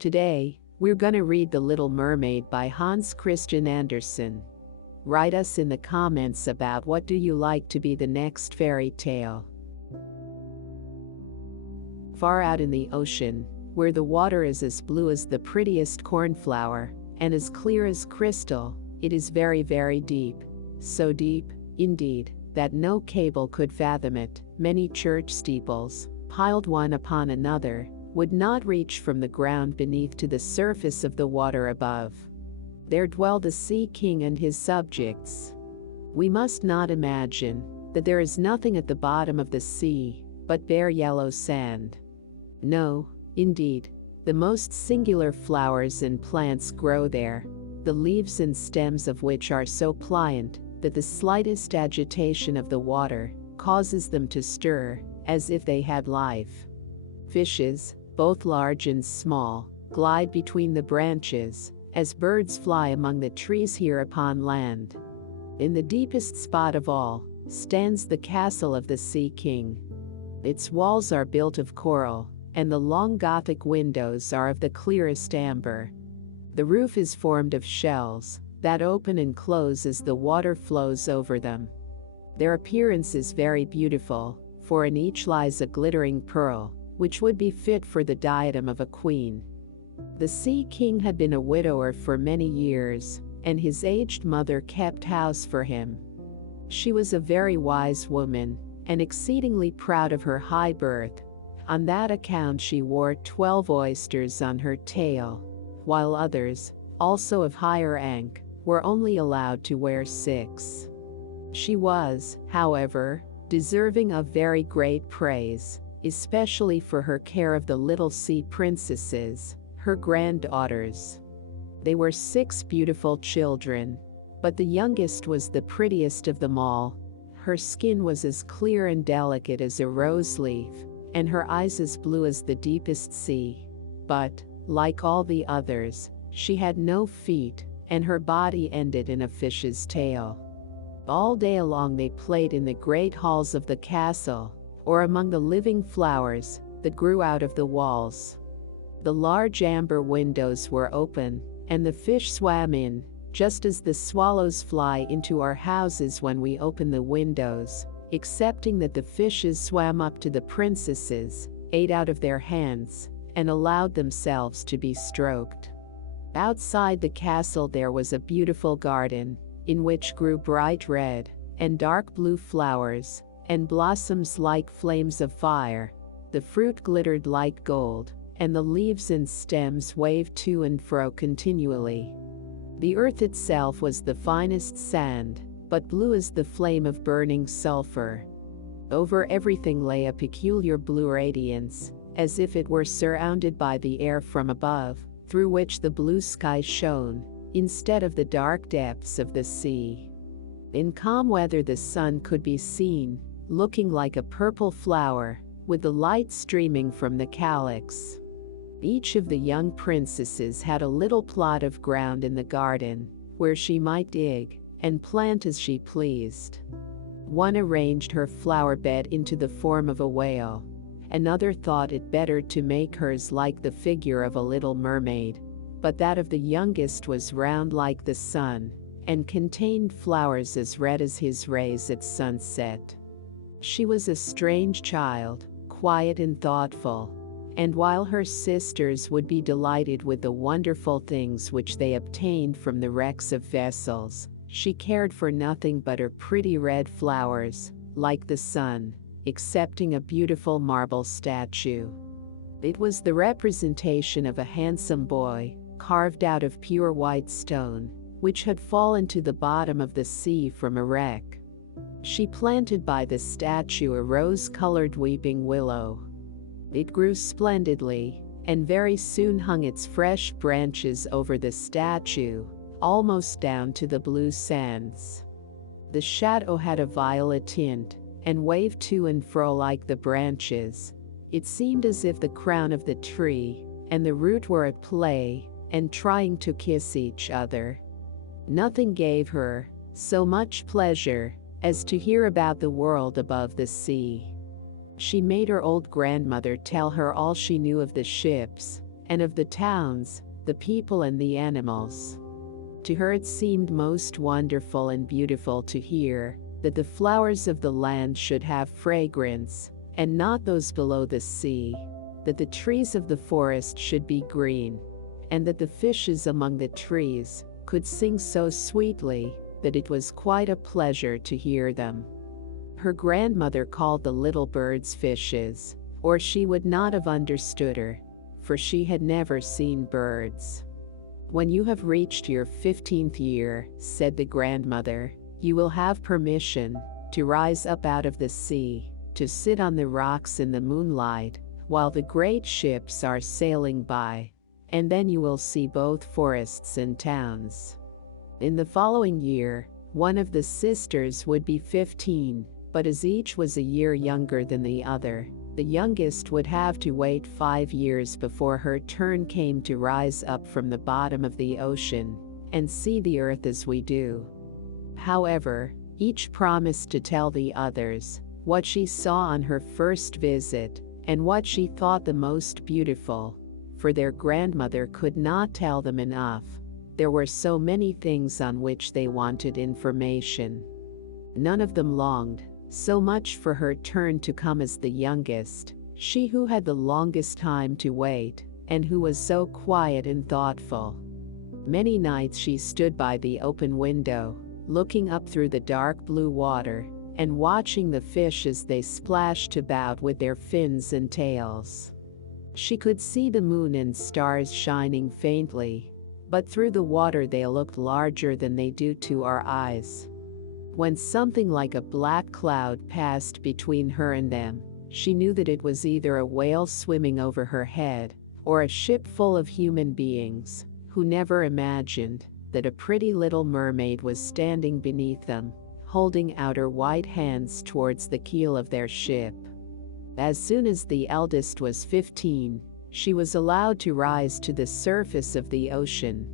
Today, we're gonna read The Little Mermaid by Hans Christian Andersen. Write us in the comments about what do you like to be the next fairy tale. Far out in the ocean, where the water is as blue as the prettiest cornflower and as clear as crystal, it is very, very deep. So deep, indeed, that no cable could fathom it. Many church steeples, piled one upon another, would not reach from the ground beneath to the surface of the water above. There dwelled a sea king and his subjects. We must not imagine that there is nothing at the bottom of the sea but bare yellow sand. No, indeed, the most singular flowers and plants grow there, the leaves and stems of which are so pliant that the slightest agitation of the water causes them to stir, as if they had life. Fishes, both large and small, glide between the branches, as birds fly among the trees here upon land. In the deepest spot of all, stands the castle of the Sea King. Its walls are built of coral, and the long Gothic windows are of the clearest amber. The roof is formed of shells that open and close as the water flows over them. Their appearance is very beautiful, for in each lies a glittering pearl, which would be fit for the diadem of a queen. The Sea King had been a widower for many years, and his aged mother kept house for him. She was a very wise woman, and exceedingly proud of her high birth. On that account she wore 12 oysters on her tail, while others, also of higher rank, were only allowed to wear 6. She was, however, deserving of very great praise, especially for her care of the little sea princesses, her granddaughters. They were 6 beautiful children, but the youngest was the prettiest of them all. Her skin was as clear and delicate as a rose leaf, and her eyes as blue as the deepest sea. But, like all the others, she had no feet, and her body ended in a fish's tail. All day long they played in the great halls of the castle, or among the living flowers that grew out of the walls. The large amber windows were open, and the fish swam in, just as the swallows fly into our houses when we open the windows, excepting that the fishes swam up to the princesses, ate out of their hands, and allowed themselves to be stroked. Outside the castle there was a beautiful garden, in which grew bright red and dark blue flowers, and blossoms like flames of fire. The fruit glittered like gold, and the leaves and stems waved to and fro continually. The earth itself was the finest sand, but blue as the flame of burning sulfur. Over everything lay a peculiar blue radiance, as if it were surrounded by the air from above, through which the blue sky shone, instead of the dark depths of the sea. In calm weather the sun could be seen, looking like a purple flower, with the light streaming from the calyx. Each of the young princesses had a little plot of ground in the garden, where she might dig and plant as she pleased. One arranged her flower bed into the form of a whale. Another thought it better to make hers like the figure of a little mermaid, but that of the youngest was round like the sun, and contained flowers as red as his rays at sunset. She was a strange child, quiet and thoughtful, and while her sisters would be delighted with the wonderful things which they obtained from the wrecks of vessels, she cared for nothing but her pretty red flowers, like the sun, excepting a beautiful marble statue. It was the representation of a handsome boy, carved out of pure white stone, which had fallen to the bottom of the sea from a wreck. She planted by the statue a rose-colored weeping willow. It grew splendidly, and very soon hung its fresh branches over the statue, almost down to the blue sands. The shadow had a violet tint, and waved to and fro like the branches. It seemed as if the crown of the tree and the root were at play, and trying to kiss each other. Nothing gave her so much pleasure as to hear about the world above the sea. She made her old grandmother tell her all she knew of the ships, and of the towns, the people and the animals. To her it seemed most wonderful and beautiful to hear that the flowers of the land should have fragrance, and not those below the sea, that the trees of the forest should be green, and that the fishes among the trees could sing so sweetly that it was quite a pleasure to hear them. Her grandmother called the little birds fishes, or she would not have understood her, for she had never seen birds. "When you have reached your 15th year," said the grandmother, "you will have permission to rise up out of the sea, to sit on the rocks in the moonlight, while the great ships are sailing by, and then you will see both forests and towns." In the following year, one of the sisters would be 15, but as each was a year younger than the other, the youngest would have to wait 5 years before her turn came to rise up from the bottom of the ocean and see the earth as we do. However, each promised to tell the others what she saw on her first visit and what she thought the most beautiful, for their grandmother could not tell them enough. There were so many things on which they wanted information. None of them longed so much for her turn to come as the youngest, she who had the longest time to wait, and who was so quiet and thoughtful. Many nights she stood by the open window, looking up through the dark blue water, and watching the fish as they splashed about with their fins and tails. She could see the moon and stars shining faintly, but through the water they looked larger than they do to our eyes. When something like a black cloud passed between her and them, she knew that it was either a whale swimming over her head, or a ship full of human beings, who never imagined that a pretty little mermaid was standing beneath them, holding out her white hands towards the keel of their ship. As soon as the eldest was 15, she was allowed to rise to the surface of the ocean.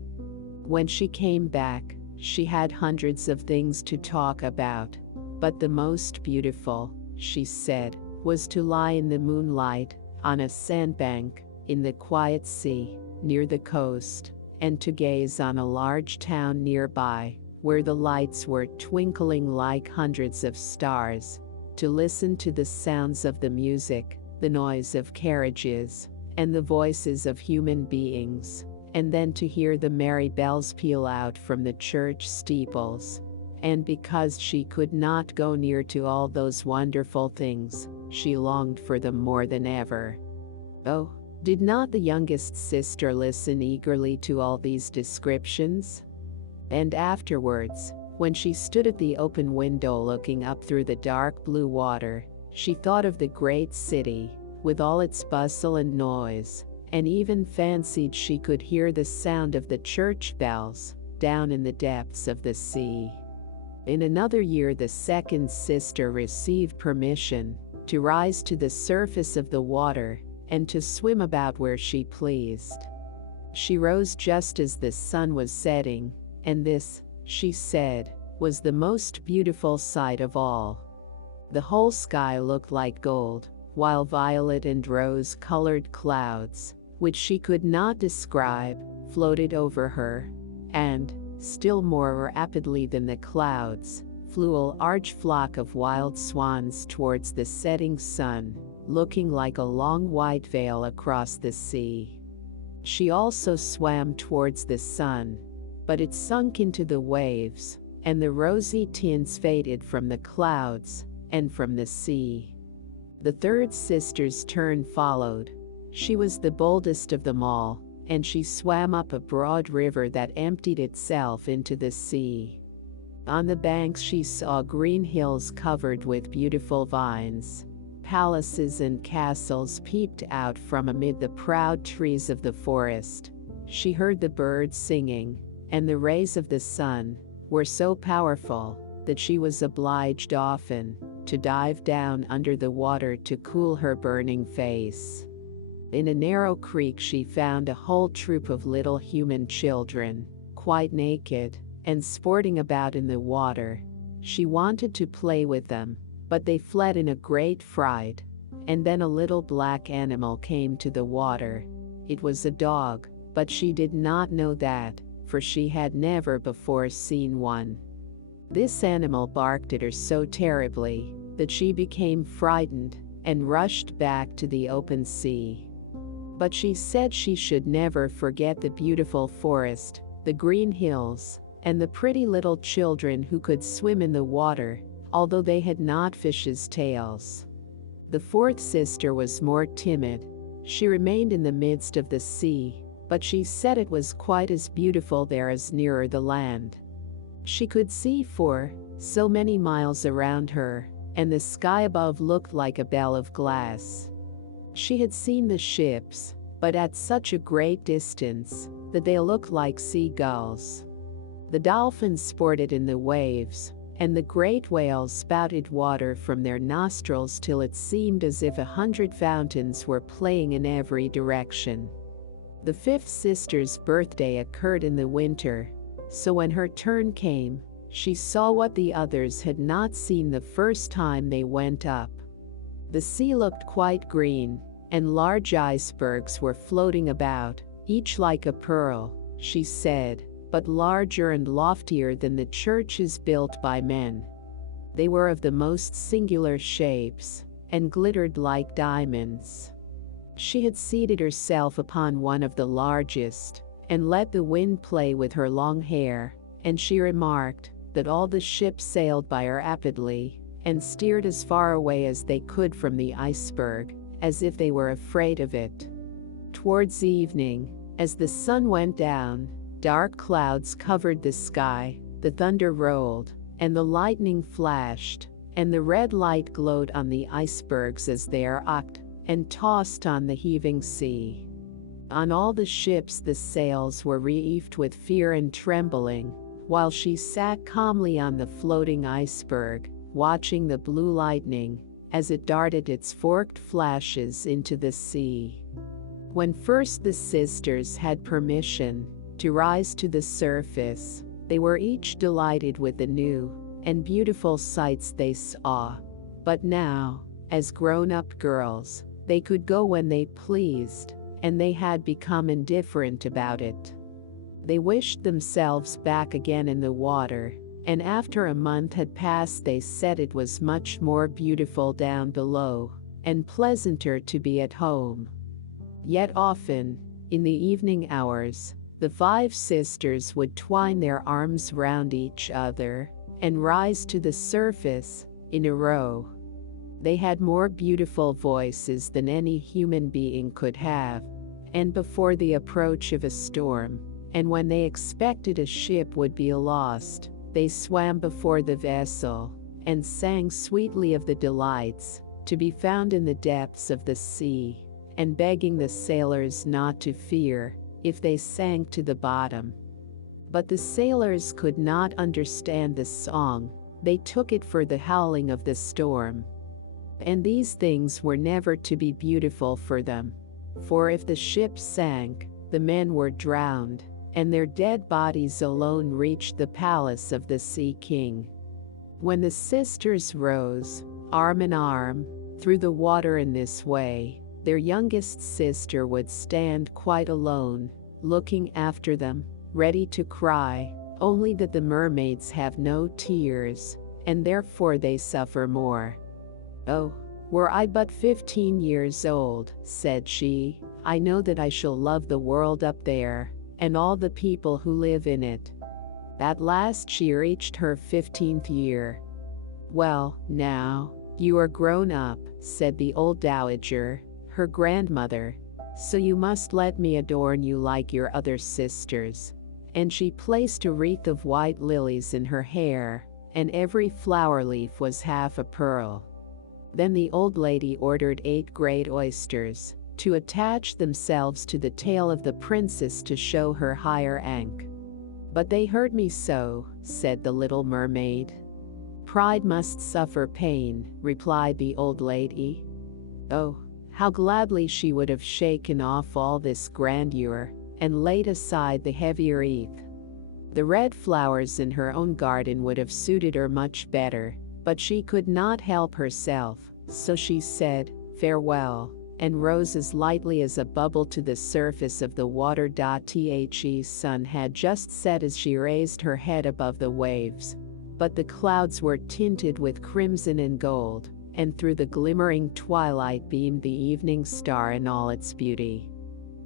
When she came back, she had hundreds of things to talk about, but the most beautiful, she said, was to lie in the moonlight, on a sandbank, in the quiet sea, near the coast, and to gaze on a large town nearby, where the lights were twinkling like hundreds of stars, to listen to the sounds of the music, the noise of carriages, and the voices of human beings, and then to hear the merry bells peal out from the church steeples. And because she could not go near to all those wonderful things, she longed for them more than ever. Oh, did not the youngest sister listen eagerly to all these descriptions? And afterwards, when she stood at the open window looking up through the dark blue water, she thought of the great city, with all its bustle and noise, and even fancied she could hear the sound of the church bells down in the depths of the sea. In another year, the second sister received permission to rise to the surface of the water and to swim about where she pleased. She rose just as the sun was setting, and this, she said, was the most beautiful sight of all. The whole sky looked like gold, while violet and rose-colored clouds, which she could not describe, floated over her, and, still more rapidly than the clouds, flew a large flock of wild swans towards the setting sun, looking like a long white veil across the sea. She also swam towards the sun, but it sunk into the waves, and the rosy tints faded from the clouds and from the sea. The third sister's turn followed. She was the boldest of them all, and she swam up a broad river that emptied itself into the sea. On the banks she saw green hills covered with beautiful vines. Palaces and castles peeped out from amid the proud trees of the forest. She heard the birds singing, and the rays of the sun were so powerful that she was obliged often to dive down under the water to cool her burning face. In a narrow creek she found a whole troop of little human children, quite naked, and sporting about in the water. She wanted to play with them, but they fled in a great fright, and then a little black animal came to the water. It was a dog, but she did not know that, for she had never before seen one. This animal barked at her so terribly that she became frightened and rushed back to the open sea. But she said she should never forget the beautiful forest, the green hills, and the pretty little children who could swim in the water, although they had not fishes' tails. The fourth sister was more timid. She remained in the midst of the sea, but she said it was quite as beautiful there as nearer the land. She could see for so many miles around her, and the sky above looked like a bell of glass. She had seen the ships, but at such a great distance that they looked like seagulls. The dolphins sported in the waves, and the great whales spouted water from their nostrils till it seemed as if 100 fountains were playing in every direction. The fifth sister's birthday occurred in the winter, so when her turn came, she saw what the others had not seen the first time they went up. The sea looked quite green, and large icebergs were floating about, each like a pearl, she said, but larger and loftier than the churches built by men. They were of the most singular shapes, and glittered like diamonds. She had seated herself upon one of the largest, and let the wind play with her long hair, and she remarked that all the ships sailed by her rapidly, and steered as far away as they could from the iceberg, as if they were afraid of it. Towards evening, as the sun went down, dark clouds covered the sky, the thunder rolled, and the lightning flashed, and the red light glowed on the icebergs as they rocked and tossed on the heaving sea. On all the ships the sails were reefed with fear and trembling, while she sat calmly on the floating iceberg, watching the blue lightning as it darted its forked flashes into the sea. When first the sisters had permission to rise to the surface, they were each delighted with the new and beautiful sights they saw. But now, as grown-up girls, they could go when they pleased, and they had become indifferent about it. They wished themselves back again in the water, and after a month had passed they said it was much more beautiful down below, and pleasanter to be at home. Yet often, in the evening hours, the five sisters would twine their arms round each other, and rise to the surface, in a row. They had more beautiful voices than any human being could have, and before the approach of a storm, and when they expected a ship would be lost, they swam before the vessel, and sang sweetly of the delights to be found in the depths of the sea, and begging the sailors not to fear if they sank to the bottom. But the sailors could not understand the song, they took it for the howling of the storm. And these things were never to be beautiful for them, for if the ship sank, the men were drowned, and their dead bodies alone reached the palace of the Sea King. When the sisters rose, arm in arm, through the water in this way, their youngest sister would stand quite alone, looking after them, ready to cry, only that the mermaids have no tears, and therefore they suffer more. "Oh, were I but 15 years old," said she, "I know that I shall love the world up there, and all the people who live in it." At last she reached her 15th year. "Well, now, you are grown up," said the old dowager, her grandmother, "so you must let me adorn you like your other sisters." And she placed a wreath of white lilies in her hair, and every flower leaf was half a pearl. Then the old lady ordered 8 great oysters to attach themselves to the tail of the princess to show her higher rank. "But they hurt me so," said the little mermaid. "Pride must suffer pain," replied the old lady. Oh, how gladly she would have shaken off all this grandeur, and laid aside the heavy wreath. The red flowers in her own garden would have suited her much better, but she could not help herself, so she said, "Farewell," and rose as lightly as a bubble to the surface of the water. The sun had just set as she raised her head above the waves, but the clouds were tinted with crimson and gold, and through the glimmering twilight beamed the evening star in all its beauty.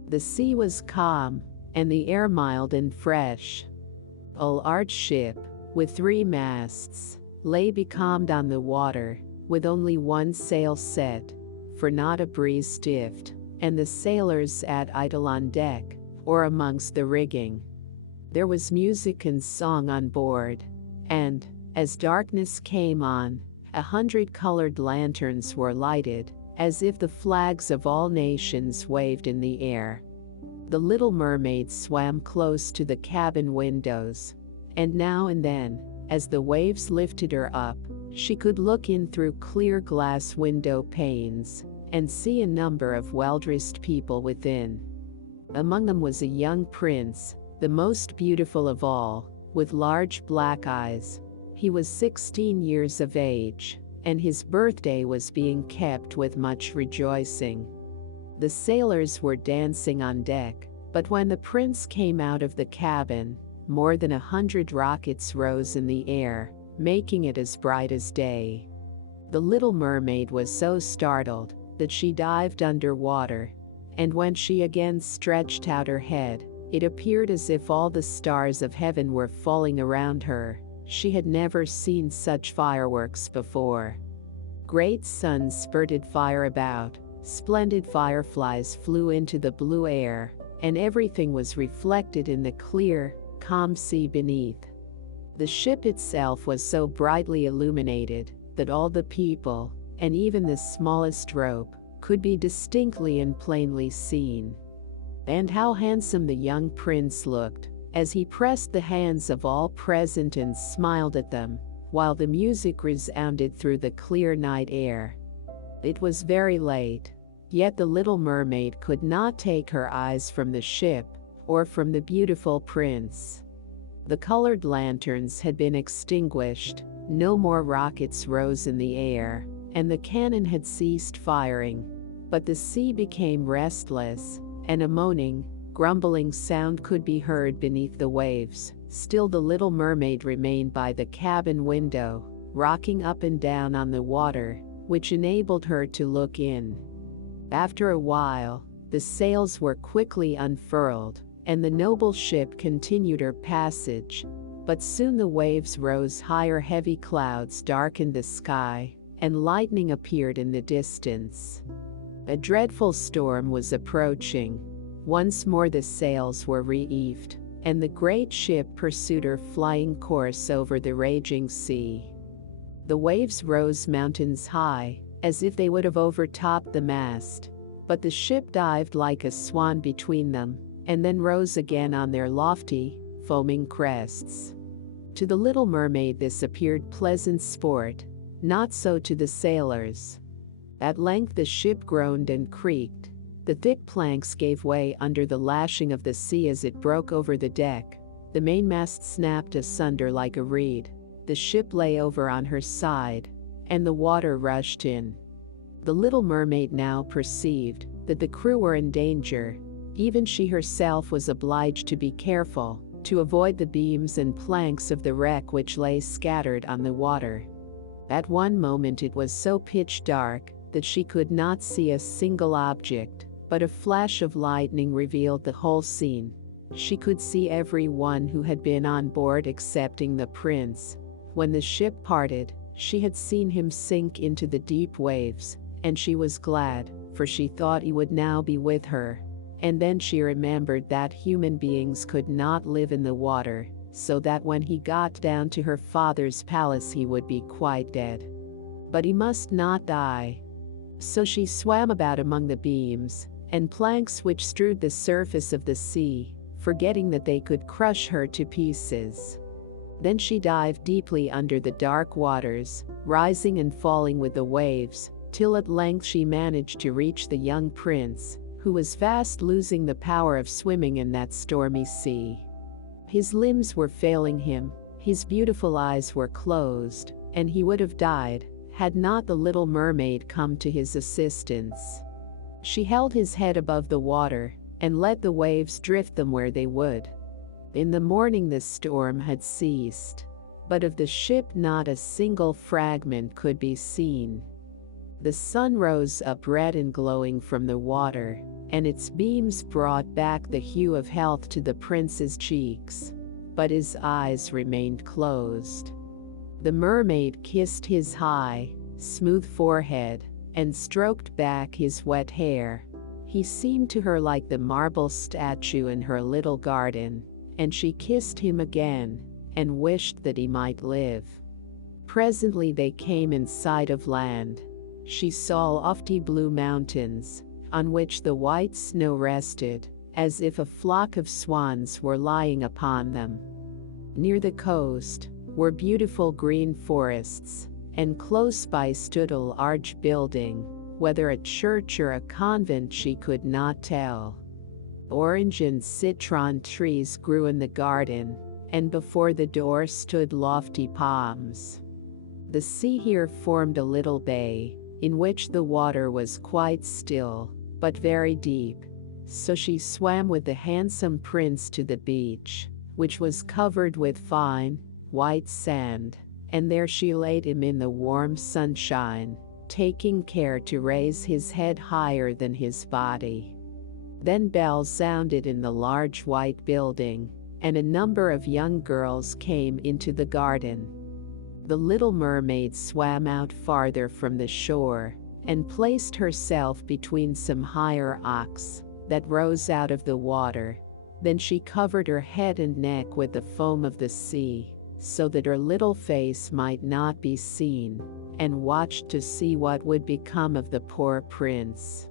The sea was calm, and the air mild and fresh. A large ship, with 3 masts, lay becalmed on the water, with only one sail set, for not a breeze stiffed, and the sailors sat idle on deck, or amongst the rigging. There was music and song on board, and, as darkness came on, 100 colored lanterns were lighted, as if the flags of all nations waved in the air. The little mermaid swam close to the cabin windows, and now and then, as the waves lifted her up, she could look in through clear glass window panes and see a number of well-dressed people within. Among them was a young prince, the most beautiful of all, with large black eyes. He was 16 years of age, and his birthday was being kept with much rejoicing. The sailors were dancing on deck, but when the prince came out of the cabin, more than 100 rockets rose in the air, making it as bright as day. The little mermaid was so startled that she dived underwater, and when she again stretched out her head, it appeared as if all the stars of heaven were falling around her. She had never seen such fireworks before. Great suns spurted fire about, splendid fireflies flew into the blue air, and everything was reflected in the clear, calm sea beneath. The ship itself was so brightly illuminated that all the people, and even the smallest rope, could be distinctly and plainly seen. And how handsome the young prince looked, as he pressed the hands of all present and smiled at them, while the music resounded through the clear night air. It was very late, yet the little mermaid could not take her eyes from the ship, or from the beautiful prince. The colored lanterns had been extinguished, no more rockets rose in the air, and the cannon had ceased firing, but the sea became restless, and a moaning, grumbling sound could be heard beneath the waves. Still the little mermaid remained by the cabin window, rocking up and down on the water, which enabled her to look in. After a while, the sails were quickly unfurled, and the noble ship continued her passage, but soon the waves rose higher, heavy clouds darkened the sky, and lightning appeared in the distance. A dreadful storm was approaching. Once more the sails were reefed, and the great ship pursued her flying course over the raging sea. The waves rose mountains high, as if they would have overtopped the mast, but the ship dived like a swan between them, and then rose again on their lofty, foaming crests. To the little mermaid this appeared pleasant sport, not so to the sailors. At length the ship groaned and creaked. The thick planks gave way under the lashing of the sea as it broke over the deck. The mainmast snapped asunder like a reed. The ship lay over on her side, and the water rushed in. The little mermaid now perceived that the crew were in danger. Even she herself was obliged to be careful, to avoid the beams and planks of the wreck which lay scattered on the water. At one moment it was so pitch dark that she could not see a single object, but a flash of lightning revealed the whole scene. She could see every one who had been on board excepting the prince. When the ship parted, she had seen him sink into the deep waves, and she was glad, for she thought he would now be with her. And then she remembered that human beings could not live in the water, so that when he got down to her father's palace he would be quite dead. But he must not die. So she swam about among the beams and planks which strewed the surface of the sea, forgetting that they could crush her to pieces. Then she dived deeply under the dark waters, rising and falling with the waves, till at length she managed to reach the young prince, who was fast losing the power of swimming in that stormy sea. His limbs were failing him, his beautiful eyes were closed, and he would have died, had not the little mermaid come to his assistance. She held his head above the water and let the waves drift them where they would. In the morning the storm had ceased, but of the ship not a single fragment could be seen. The sun rose up red and glowing from the water, and its beams brought back the hue of health to the prince's cheeks, but his eyes remained closed. The mermaid kissed his high, smooth forehead and stroked back his wet hair. He seemed to her like the marble statue in her little garden, and she kissed him again and wished that he might live. Presently they came in sight of land. She saw lofty blue mountains, on which the white snow rested, as if a flock of swans were lying upon them. Near the coast were beautiful green forests, and close by stood a large building, whether a church or a convent she could not tell. Orange and citron trees grew in the garden, and before the door stood lofty palms. The sea here formed a little bay, in which the water was quite still, but very deep, so she swam with the handsome prince to the beach, which was covered with fine, white sand, and there she laid him in the warm sunshine, taking care to raise his head higher than his body. Then bells sounded in the large white building, and a number of young girls came into the garden. The little mermaid swam out farther from the shore and placed herself between some higher rocks that rose out of the water. Then she covered her head and neck with the foam of the sea, so that her little face might not be seen, and watched to see what would become of the poor prince.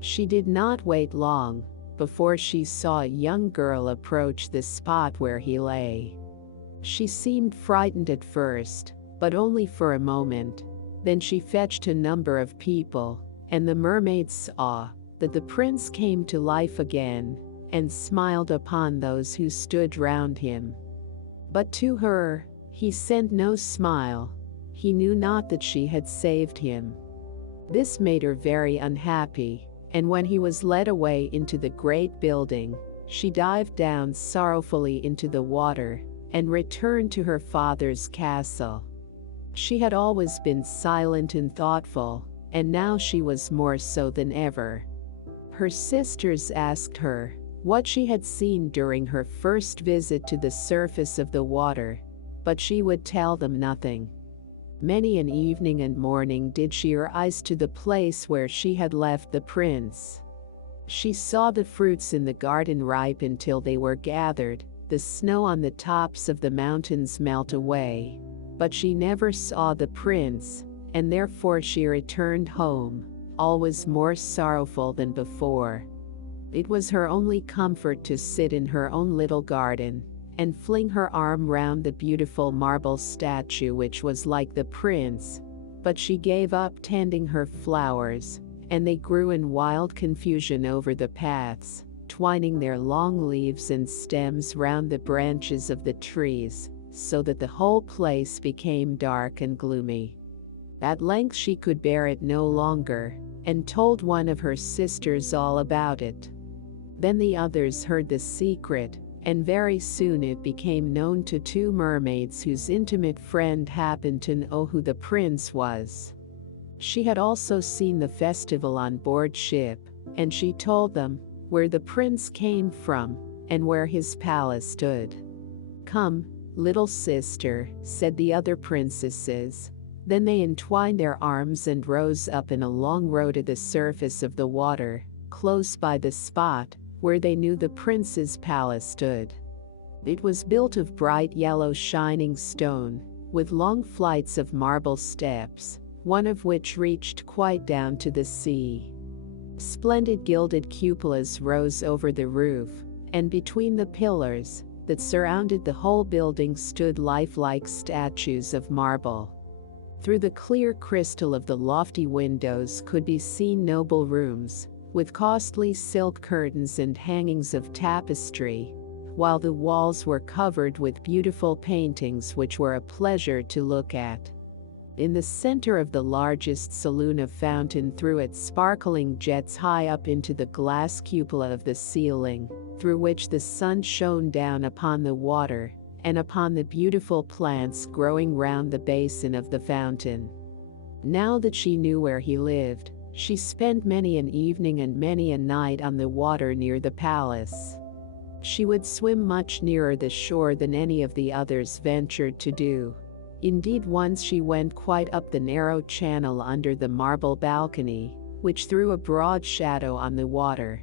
She did not wait long before she saw a young girl approach the spot where he lay. She seemed frightened at first, but only for a moment. Then she fetched a number of people, and the mermaid saw that the prince came to life again, and smiled upon those who stood round him. But to her, he sent no smile. He knew not that she had saved him. This made her very unhappy, and when he was led away into the great building, she dived down sorrowfully into the water and returned to her father's castle. She had always been silent and thoughtful, and now she was more so than ever. Her sisters asked her what she had seen during her first visit to the surface of the water, but she would tell them nothing. Many an evening and morning did she rise to the place where she had left the prince. She saw the fruits in the garden ripen till they were gathered, the snow on the tops of the mountains melt away, but she never saw the prince, and therefore she returned home, always more sorrowful than before. It was her only comfort to sit in her own little garden and fling her arm round the beautiful marble statue which was like the prince, but she gave up tending her flowers, and they grew in wild confusion over the paths, twining their long leaves and stems round the branches of the trees, so that the whole place became dark and gloomy. At length she could bear it no longer, and told one of her sisters all about it. Then the others heard the secret, and very soon it became known to two mermaids whose intimate friend happened to know who the prince was. She had also seen the festival on board ship, and she told them where the prince came from and where his palace stood. "Come, little sister," said the other princesses. Then they entwined their arms and rose up in a long row to the surface of the water, close by the spot where they knew the prince's palace stood. It was built of bright yellow shining stone, with long flights of marble steps, one of which reached quite down to the sea. Splendid gilded cupolas rose over the roof, and between the pillars that surrounded the whole building stood lifelike statues of marble. Through the clear crystal of the lofty windows could be seen noble rooms, with costly silk curtains and hangings of tapestry, while the walls were covered with beautiful paintings which were a pleasure to look at. In the center of the largest saloon, a fountain threw its sparkling jets high up into the glass cupola of the ceiling, through which the sun shone down upon the water and upon the beautiful plants growing round the basin of the fountain. Now that she knew where he lived, she spent many an evening and many a night on the water near the palace. She would swim much nearer the shore than any of the others ventured to do. Indeed, once she went quite up the narrow channel under the marble balcony, which threw a broad shadow on the water.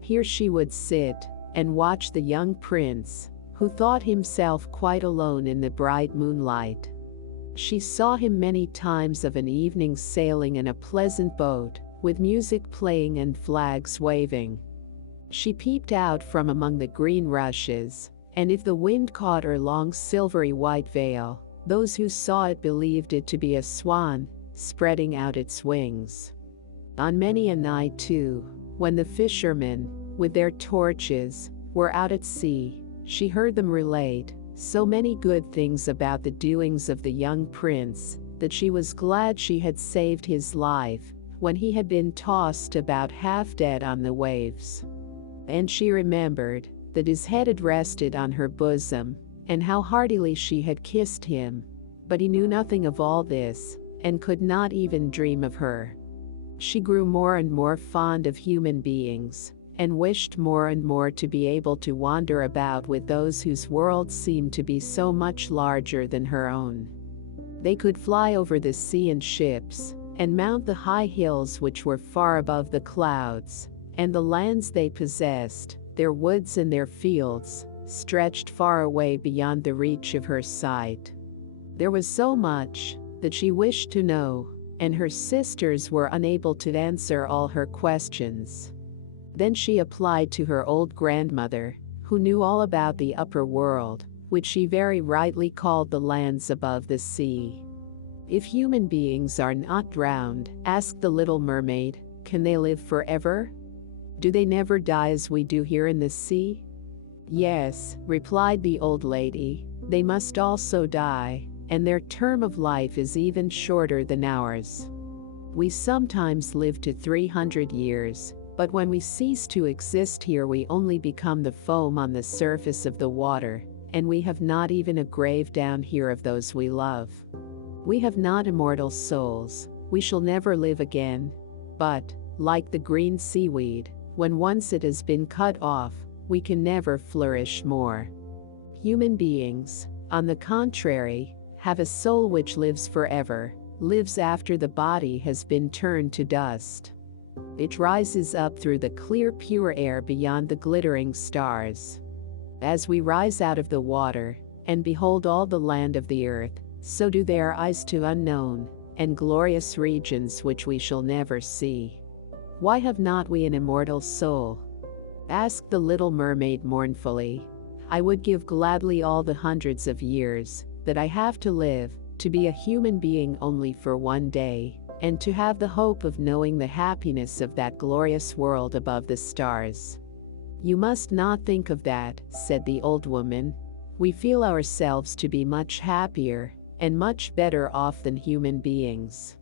Here she would sit and watch the young prince, who thought himself quite alone in the bright moonlight. She saw him many times of an evening sailing in a pleasant boat, with music playing and flags waving. She peeped out from among the green rushes, and if the wind caught her long silvery white veil, those who saw it believed it to be a swan, spreading out its wings. On many a night, too, when the fishermen, with their torches, were out at sea, she heard them relate so many good things about the doings of the young prince, that she was glad she had saved his life when he had been tossed about half dead on the waves. And she remembered that his head had rested on her bosom, and how heartily she had kissed him, but he knew nothing of all this, and could not even dream of her. She grew more and more fond of human beings, and wished more and more to be able to wander about with those whose world seemed to be so much larger than her own. They could fly over the sea in ships, and mount the high hills which were far above the clouds, and the lands they possessed, their woods and their fields, stretched far away beyond the reach of her sight. There was so much that she wished to know, and her sisters were unable to answer all her questions. Then she applied to her old grandmother, who knew all about the upper world, which she very rightly called the lands above the sea. "If human beings are not drowned," asked the little mermaid, "can they live forever? Do they never die as we do here in the sea?" "Yes," replied the old lady, "they must also die, and their term of life is even shorter than ours. We sometimes live to 300 years, but when we cease to exist here we only become the foam on the surface of the water, and we have not even a grave down here of those we love. We have not immortal souls, we shall never live again, but, like the green seaweed, when once it has been cut off, we can never flourish more. Human beings, on the contrary, have a soul which lives forever, lives after the body has been turned to dust. It rises up through the clear pure air beyond the glittering stars. As we rise out of the water, and behold all the land of the earth, so do their eyes to unknown and glorious regions which we shall never see. Why have not we an immortal soul?" asked the little mermaid mournfully. "I would give gladly all the hundreds of years that I have to live, to be a human being only for one day, and to have the hope of knowing the happiness of that glorious world above the stars." "You must not think of that," said the old woman. "We feel ourselves to be much happier and much better off than human beings."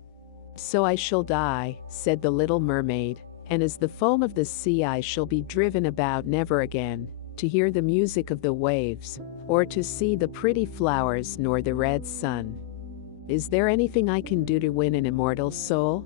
"So I shall die," said the little mermaid, "and as the foam of the sea I shall be driven about never again to hear the music of the waves, or to see the pretty flowers nor the red sun. Is there anything I can do to win an immortal soul?"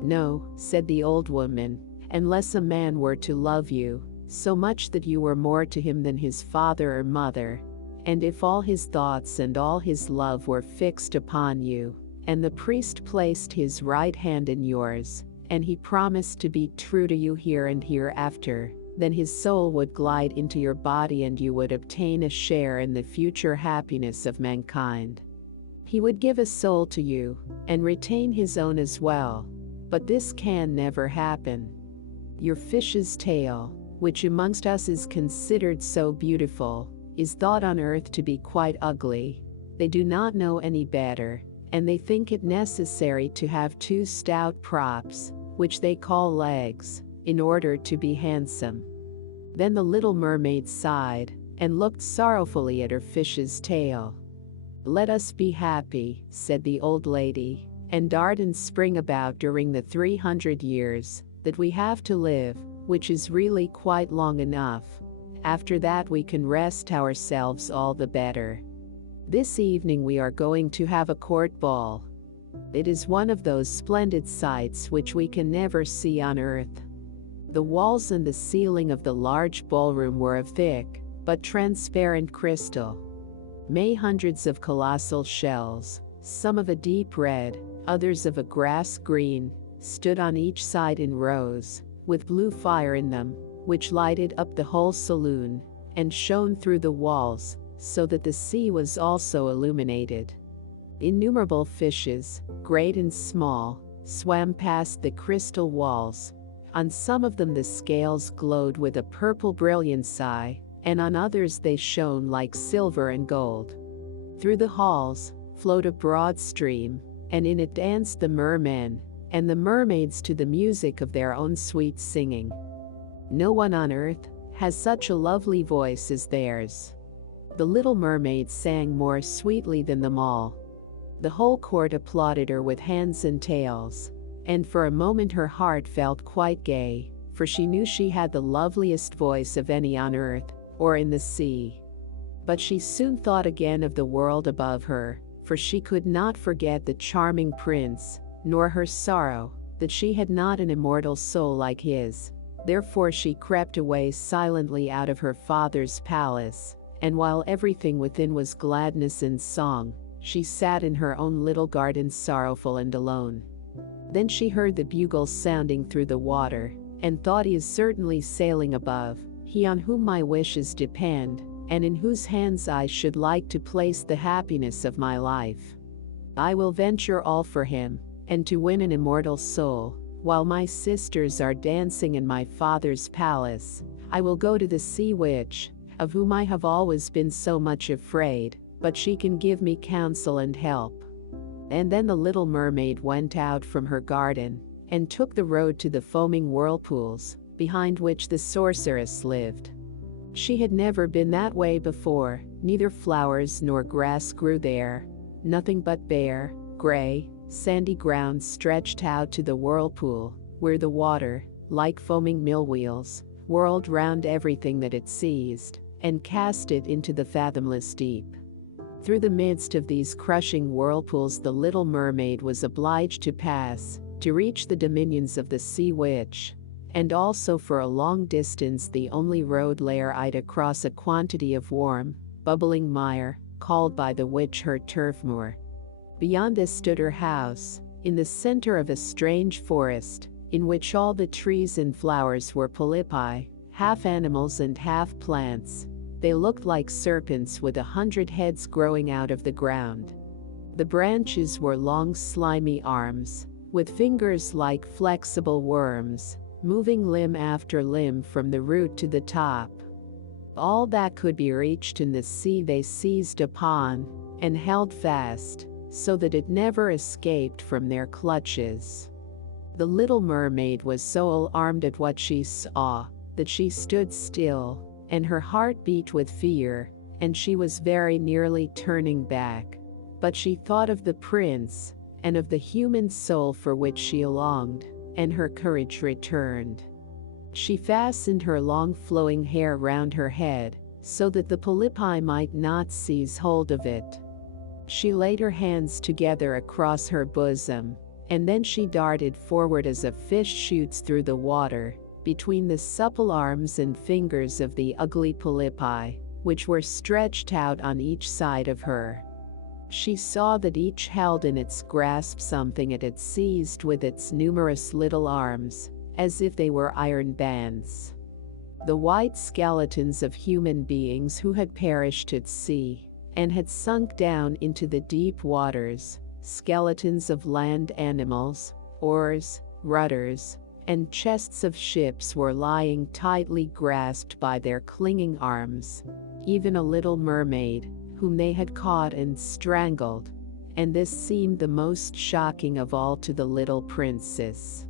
"No," said the old woman, "unless a man were to love you so much that you were more to him than his father or mother, and if all his thoughts and all his love were fixed upon you, and the priest placed his right hand in yours, and he promised to be true to you here and hereafter, then his soul would glide into your body and you would obtain a share in the future happiness of mankind. He would give a soul to you, and retain his own as well, but this can never happen. Your fish's tail, which amongst us is considered so beautiful, is thought on earth to be quite ugly. They do not know any better, and they think it necessary to have two stout props, which they call legs, in order to be handsome." Then the little mermaid sighed, and looked sorrowfully at her fish's tail. "Let us be happy," said the old lady, "and dart and spring about during the 300 years that we have to live, which is really quite long enough. After that we can rest ourselves all the better. This evening we are going to have a court ball. It is one of those splendid sights which we can never see on earth." The walls and the ceiling of the large ballroom were of thick, but transparent crystal. Hundreds of colossal shells, some of a deep red, others of a grass green, stood on each side in rows, with blue fire in them, which lighted up the whole saloon, and shone through the walls, so that the sea was also illuminated. Innumerable fishes, great and small, swam past the crystal walls. On some of them the scales glowed with a purple brilliancy, and on others they shone like silver and gold. Through the halls flowed a broad stream, and in it danced the mermen and the mermaids to the music of their own sweet singing. No one on earth has such a lovely voice as theirs. The little mermaid sang more sweetly than them all. The whole court applauded her with hands and tails, and for a moment her heart felt quite gay, for she knew she had the loveliest voice of any on earth or in the sea. But she soon thought again of the world above her, for she could not forget the charming prince, nor her sorrow that she had not an immortal soul like his. Therefore she crept away silently out of her father's palace, and while everything within was gladness and song, she sat in her own little garden sorrowful and alone. Then she heard the bugles sounding through the water, and thought, "He is certainly sailing above, he on whom my wishes depend, and in whose hands I should like to place the happiness of my life. I will venture all for him, and to win an immortal soul, while my sisters are dancing in my father's palace, I will go to the sea witch, of whom I have always been so much afraid, but she can give me counsel and help." And then the little mermaid went out from her garden, and took the road to the foaming whirlpools, behind which the sorceress lived. She had never been that way before, neither flowers nor grass grew there. Nothing but bare, gray, sandy ground stretched out to the whirlpool, where the water, like foaming mill-wheels, whirled round everything that it seized, and cast it into the fathomless deep. Through the midst of these crushing whirlpools the little mermaid was obliged to pass, to reach the dominions of the sea witch. And also for a long distance the only road lay across a quantity of warm, bubbling mire, called by the witch her turfmoor. Beyond this stood her house, in the center of a strange forest, in which all the trees and flowers were polypi, half animals and half plants. They looked like serpents with 100 heads growing out of the ground. The branches were long slimy arms, with fingers like flexible worms, moving limb after limb from the root to the top. All that could be reached in the sea they seized upon, and held fast, so that it never escaped from their clutches. The little mermaid was so alarmed at what she saw, that she stood still, and her heart beat with fear, and she was very nearly turning back. But she thought of the prince, and of the human soul for which she longed, and her courage returned. She fastened her long flowing hair round her head, so that the polypi might not seize hold of it. She laid her hands together across her bosom, and then she darted forward as a fish shoots through the water, between the supple arms and fingers of the ugly polypi, which were stretched out on each side of her. She saw that each held in its grasp something it had seized with its numerous little arms, as if they were iron bands. The white skeletons of human beings who had perished at sea, and had sunk down into the deep waters, skeletons of land animals, oars, rudders, and chests of ships were lying tightly grasped by their clinging arms. Even a little mermaid, whom they had caught and strangled, and this seemed the most shocking of all to the little princess.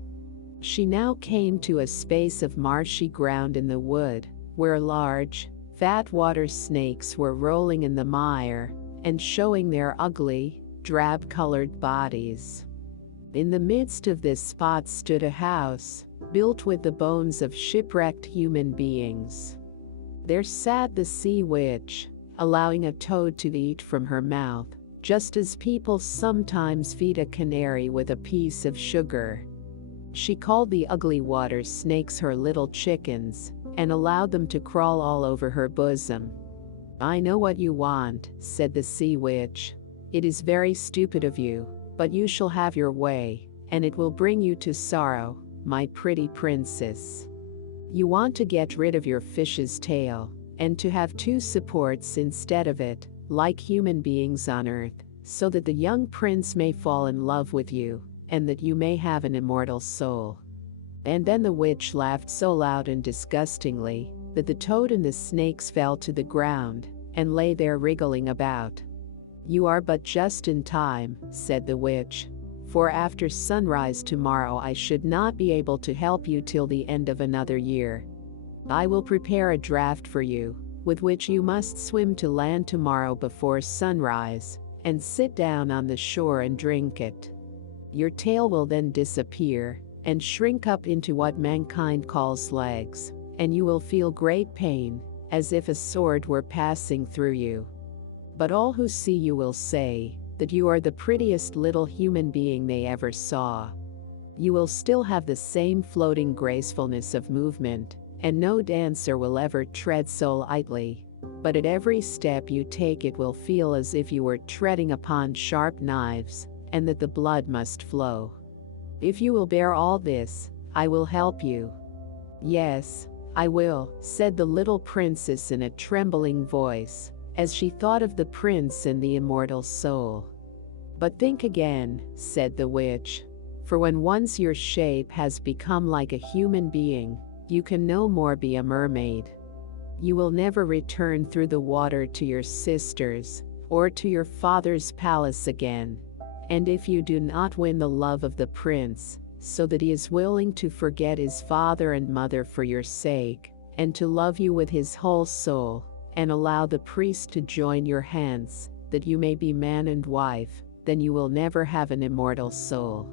She now came to a space of marshy ground in the wood, where large, fat water snakes were rolling in the mire, and showing their ugly, drab-colored bodies. In the midst of this spot stood a house, built with the bones of shipwrecked human beings. There sat the sea witch, allowing a toad to eat from her mouth, just as people sometimes feed a canary with a piece of sugar. She called the ugly water snakes her little chickens, and allowed them to crawl all over her bosom. "I know what you want," said the sea witch. "It is very stupid of you, but you shall have your way, and it will bring you to sorrow, my pretty princess. You want to get rid of your fish's tail, and to have two supports instead of it, like human beings on earth, so that the young prince may fall in love with you, and that you may have an immortal soul." And then the witch laughed so loud and disgustingly that the toad and the snakes fell to the ground and lay there wriggling about. "You are but just in time," said the witch, "for after sunrise tomorrow I should not be able to help you till the end of another year. I will prepare a draft for you, with which you must swim to land tomorrow before sunrise, and sit down on the shore and drink it. Your tail will then disappear, and shrink up into what mankind calls legs, and you will feel great pain, as if a sword were passing through you. But all who see you will say that you are the prettiest little human being they ever saw. You will still have the same floating gracefulness of movement, and no dancer will ever tread so lightly, but at every step you take it will feel as if you were treading upon sharp knives, and that the blood must flow. If you will bear all this, I will help you." "Yes, I will," said the little princess in a trembling voice, as she thought of the prince and the immortal soul. "But think again," said the witch, "for when once your shape has become like a human being, you can no more be a mermaid. You will never return through the water to your sisters, or to your father's palace again. And if you do not win the love of the prince, so that he is willing to forget his father and mother for your sake, and to love you with his whole soul, and allow the priest to join your hands, that you may be man and wife, then you will never have an immortal soul.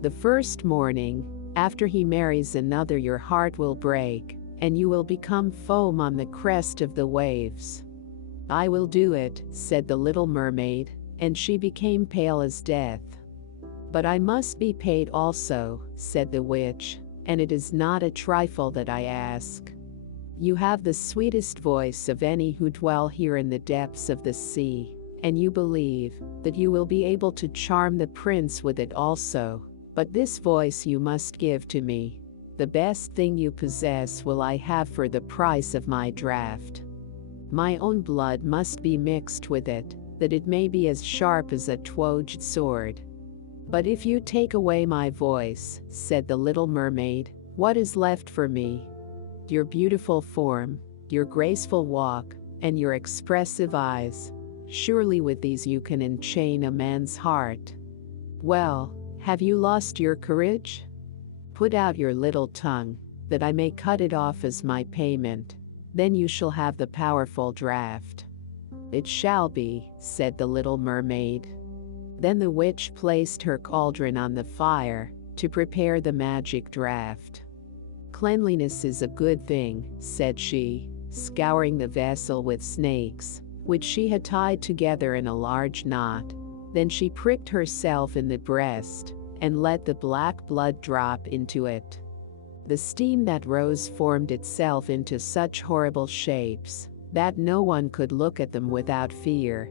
The first morning, after he marries another, your heart will break, and you will become foam on the crest of the waves." "I will do it," said the little mermaid, and she became pale as death. "But I must be paid also," said the witch, "and it is not a trifle that I ask. You have the sweetest voice of any who dwell here in the depths of the sea, and you believe that you will be able to charm the prince with it also, but this voice you must give to me. The best thing you possess will I have for the price of my draft. My own blood must be mixed with it, that it may be as sharp as a two-edged sword. But if you take away my voice," said the little mermaid, "what is left for me? Your beautiful form, your graceful walk, and your expressive eyes. Surely with these you can enchain a man's heart. Well, have you lost your courage? Put out your little tongue, that I may cut it off as my payment. Then you shall have the powerful draft." "It shall be," said the little mermaid. Then the witch placed her cauldron on the fire to prepare the magic draft. "Cleanliness is a good thing," said she, scouring the vessel with snakes, which she had tied together in a large knot. Then she pricked herself in the breast and let the black blood drop into it. The steam that rose formed itself into such horrible shapes that no one could look at them without fear.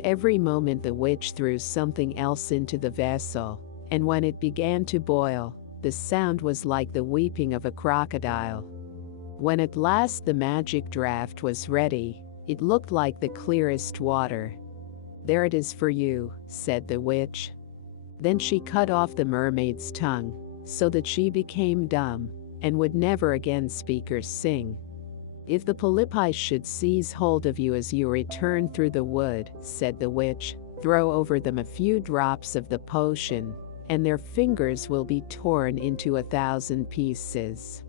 Every moment the witch threw something else into the vessel, and when it began to boil, the sound was like the weeping of a crocodile. When at last the magic draft was ready, it looked like the clearest water. "There it is for you," said the witch. Then she cut off the mermaid's tongue, so that she became dumb, and would never again speak or sing. "If the polypi should seize hold of you as you return through the wood," said the witch, "throw over them a few drops of the potion, and their fingers will be torn into 1,000 pieces."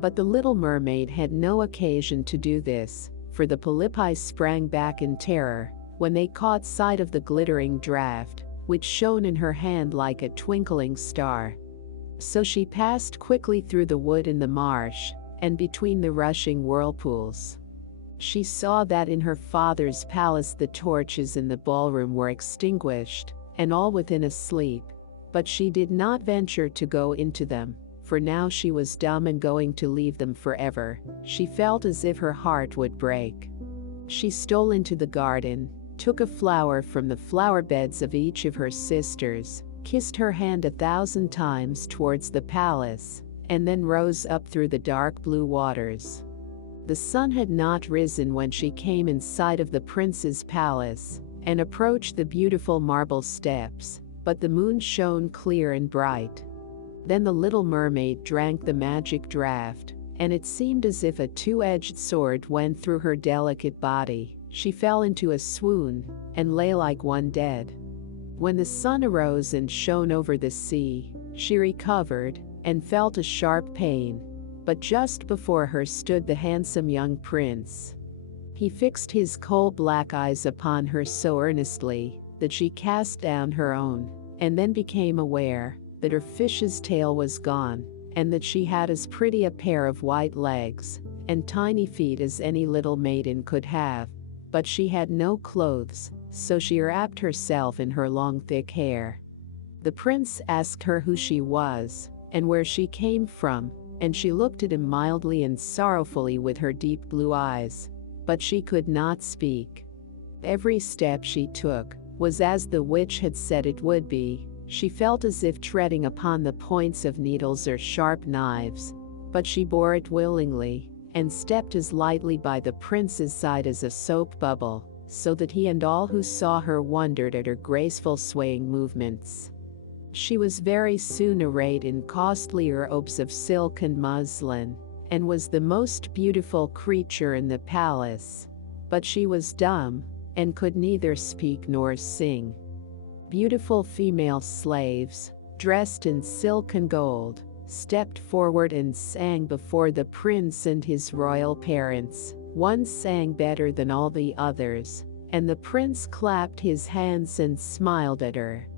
But the little mermaid had no occasion to do this, for the polypi sprang back in terror, when they caught sight of the glittering draught, which shone in her hand like a twinkling star. So she passed quickly through the wood and the marsh, and between the rushing whirlpools. She saw that in her father's palace the torches in the ballroom were extinguished, and all within asleep, but she did not venture to go into them, for now she was dumb and going to leave them forever. She felt as if her heart would break. She stole into the garden, took a flower from the flower beds of each of her sisters, kissed her hand 1,000 times towards the palace, and then rose up through the dark blue waters. The sun had not risen when she came in sight of the prince's palace and approached the beautiful marble steps, but the moon shone clear and bright. Then the little mermaid drank the magic draught, and it seemed as if a two-edged sword went through her delicate body. She fell into a swoon and lay like one dead. When the sun arose and shone over the sea, she recovered and felt a sharp pain, but just before her stood the handsome young prince. He fixed his coal-black eyes upon her so earnestly that she cast down her own, and then became aware that her fish's tail was gone, and that she had as pretty a pair of white legs and tiny feet as any little maiden could have, but she had no clothes, so she wrapped herself in her long thick hair. The prince asked her who she was, and where she came from, and she looked at him mildly and sorrowfully with her deep blue eyes, but she could not speak. Every step she took was as the witch had said it would be. She felt as if treading upon the points of needles or sharp knives, but she bore it willingly, and stepped as lightly by the prince's side as a soap bubble, so that he and all who saw her wondered at her graceful swaying movements. She was very soon arrayed in costly robes of silk and muslin, and was the most beautiful creature in the palace, but she was dumb, and could neither speak nor sing. Beautiful female slaves, dressed in silk and gold, stepped forward and sang before the prince and his royal parents. One sang better than all the others, and the prince clapped his hands and smiled at her.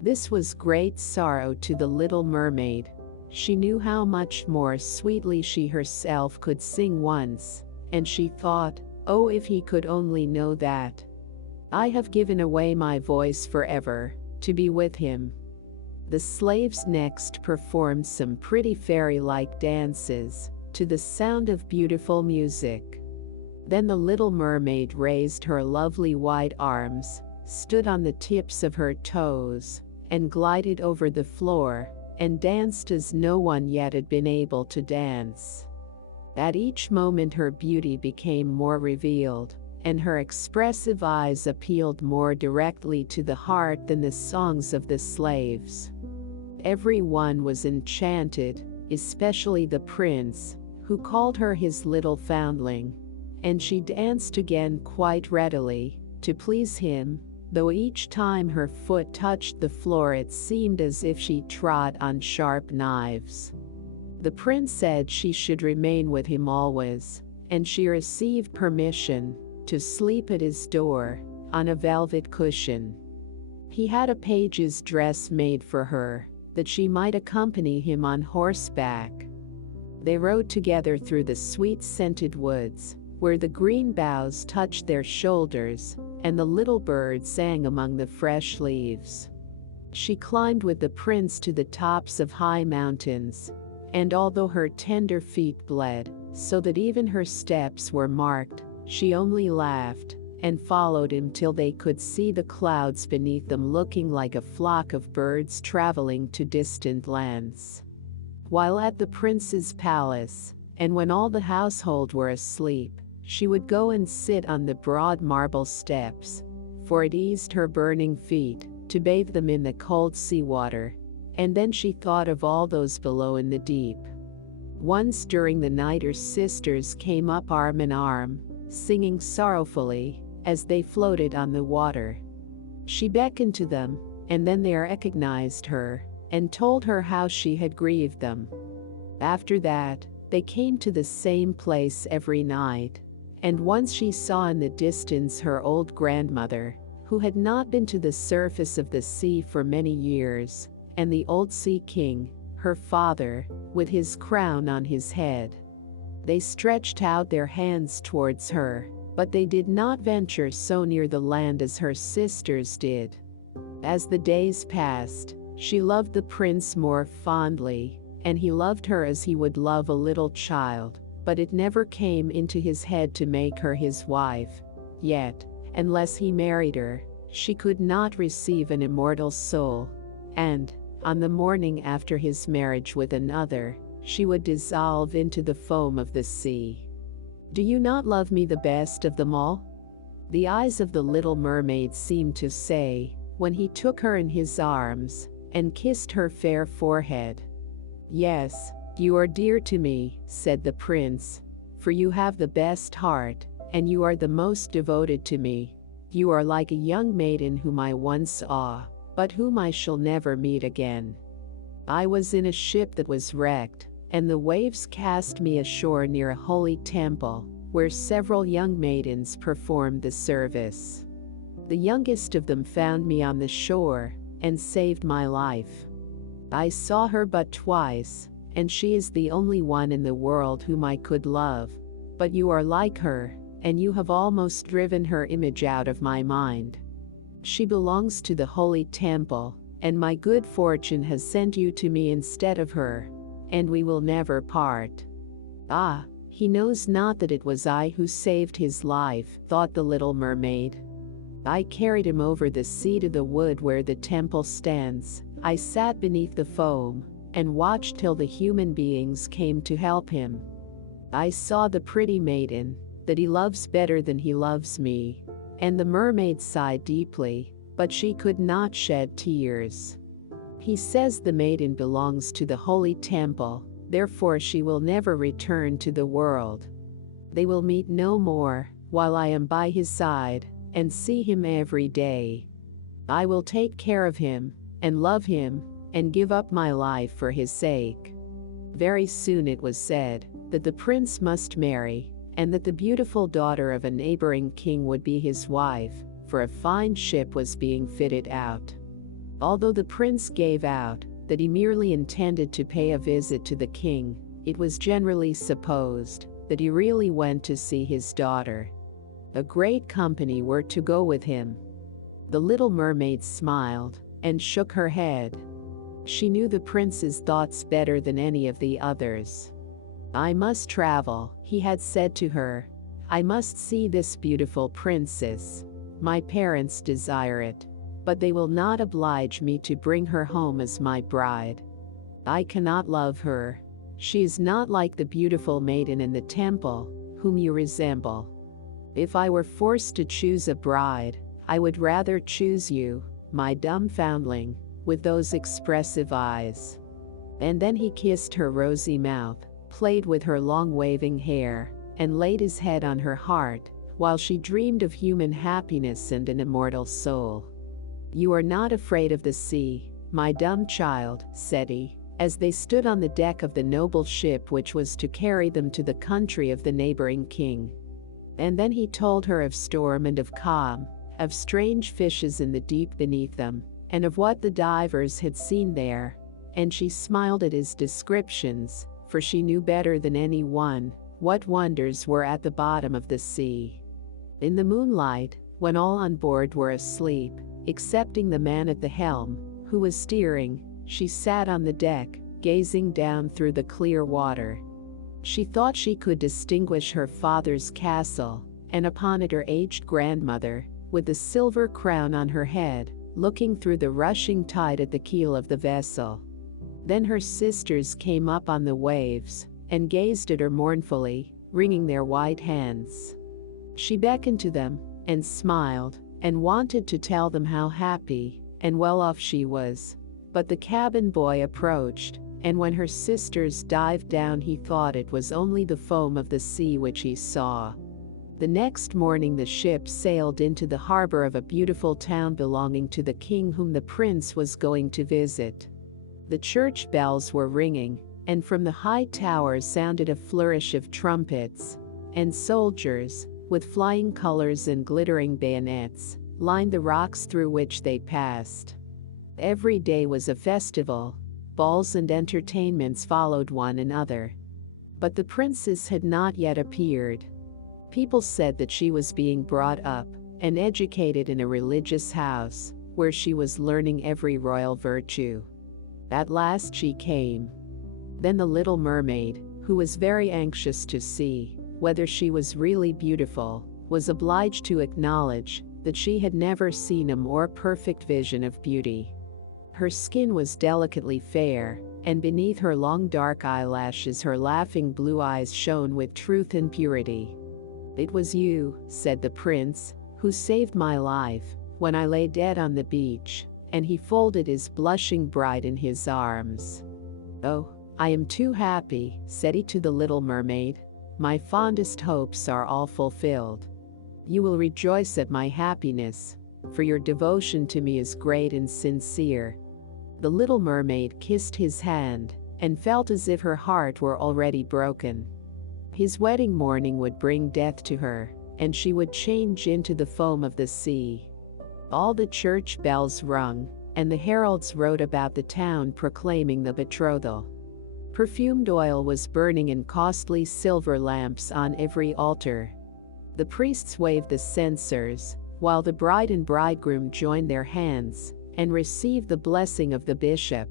This was great sorrow to the little mermaid. She knew how much more sweetly she herself could sing once, and she thought, "Oh, if he could only know that! I have given away my voice forever, to be with him." The slaves next performed some pretty fairy-like dances, to the sound of beautiful music. Then the little mermaid raised her lovely white arms, stood on the tips of her toes, and glided over the floor, and danced as no one yet had been able to dance. At each moment her beauty became more revealed, and her expressive eyes appealed more directly to the heart than the songs of the slaves. Every one was enchanted, especially the prince, who called her his little foundling, and she danced again quite readily, to please him, though each time her foot touched the floor it seemed as if she trod on sharp knives. The prince said she should remain with him always, and she received permission to sleep at his door, on a velvet cushion. He had a page's dress made for her, that she might accompany him on horseback. They rode together through the sweet-scented woods, where the green boughs touched their shoulders, and the little birds sang among the fresh leaves. She climbed with the prince to the tops of high mountains, and although her tender feet bled, so that even her steps were marked, she only laughed, and followed him till they could see the clouds beneath them looking like a flock of birds traveling to distant lands. While at the prince's palace, and when all the household were asleep, she would go and sit on the broad marble steps, for it eased her burning feet to bathe them in the cold sea water, and then she thought of all those below in the deep. Once during the night her sisters came up arm in arm, singing sorrowfully, as they floated on the water. She beckoned to them, and then they recognized her, and told her how she had grieved them. After that, they came to the same place every night, and once she saw in the distance her old grandmother, who had not been to the surface of the sea for many years, and the old sea king, her father, with his crown on his head. They stretched out their hands towards her, but they did not venture so near the land as her sisters did. As the days passed, she loved the prince more fondly, and he loved her as he would love a little child, but it never came into his head to make her his wife. Yet, unless he married her, she could not receive an immortal soul, and, on the morning after his marriage with another, she would dissolve into the foam of the sea. Do you not love me the best of them all? The eyes of the little mermaid seemed to say, when he took her in his arms, and kissed her fair forehead. Yes, you are dear to me, said the prince, for you have the best heart, and you are the most devoted to me. You are like a young maiden whom I once saw, but whom I shall never meet again. I was in a ship that was wrecked, and the waves cast me ashore near a holy temple, where several young maidens performed the service. The youngest of them found me on the shore, and saved my life. I saw her but twice, and she is the only one in the world whom I could love, but you are like her, and you have almost driven her image out of my mind. She belongs to the holy temple, and my good fortune has sent you to me instead of her, and we will never part. Ah, he knows not that it was I who saved his life, thought the little mermaid. I carried him over the sea to the wood where the temple stands. I sat beneath the foam, and watched till the human beings came to help him. I saw the pretty maiden, that he loves better than he loves me, and the mermaid sighed deeply, but she could not shed tears. He says the maiden belongs to the holy temple, therefore she will never return to the world. They will meet no more, while I am by his side, and see him every day. I will take care of him, and love him, and give up my life for his sake. Very soon it was said that the prince must marry, and that the beautiful daughter of a neighboring king would be his wife, for a fine ship was being fitted out. Although the prince gave out that he merely intended to pay a visit to the king, it was generally supposed that he really went to see his daughter. A great company were to go with him. The little mermaid smiled and shook her head. She knew the prince's thoughts better than any of the others. I must travel, he had said to her. I must see this beautiful princess. My parents desire it, but they will not oblige me to bring her home as my bride. I cannot love her. She is not like the beautiful maiden in the temple, whom you resemble. If I were forced to choose a bride, I would rather choose you, my dumb foundling, with those expressive eyes. And then he kissed her rosy mouth, played with her long waving hair, and laid his head on her heart, while she dreamed of human happiness and an immortal soul. You are not afraid of the sea, my dumb child, said he, as they stood on the deck of the noble ship which was to carry them to the country of the neighboring king. And then he told her of storm and of calm, of strange fishes in the deep beneath them, and of what the divers had seen there, and she smiled at his descriptions, for she knew better than any one what wonders were at the bottom of the sea. In the moonlight, when all on board were asleep, excepting the man at the helm, who was steering, she sat on the deck, gazing down through the clear water. She thought she could distinguish her father's castle, and upon it her aged grandmother, with the silver crown on her head, looking through the rushing tide at the keel of the vessel. Then her sisters came up on the waves, and gazed at her mournfully, wringing their white hands. She beckoned to them, and smiled, and wanted to tell them how happy and well off she was. But the cabin boy approached, and when her sisters dived down he thought it was only the foam of the sea which he saw. The next morning the ship sailed into the harbor of a beautiful town belonging to the king whom the prince was going to visit. The church bells were ringing, and from the high towers sounded a flourish of trumpets, and soldiers, with flying colors and glittering bayonets, lined the rocks through which they passed. Every day was a festival. Balls and entertainments followed one another. But the princess had not yet appeared. People said that she was being brought up and educated in a religious house, where she was learning every royal virtue. At last she came. Then the little mermaid, who was very anxious to see whether she was really beautiful, was obliged to acknowledge that she had never seen a more perfect vision of beauty. Her skin was delicately fair, and beneath her long dark eyelashes her laughing blue eyes shone with truth and purity. "It was you," said the prince, "who saved my life when I lay dead on the beach," and he folded his blushing bride in his arms. "Oh, I am too happy," said he to the little mermaid. "My fondest hopes are all fulfilled. You will rejoice at my happiness, for your devotion to me is great and sincere." The little mermaid kissed his hand and felt as if her heart were already broken. His wedding morning would bring death to her, and she would change into the foam of the sea. All the church bells rung, and the heralds rode about the town proclaiming the betrothal. Perfumed oil was burning in costly silver lamps on every altar. The priests waved the censers, while the bride and bridegroom joined their hands and received the blessing of the bishop.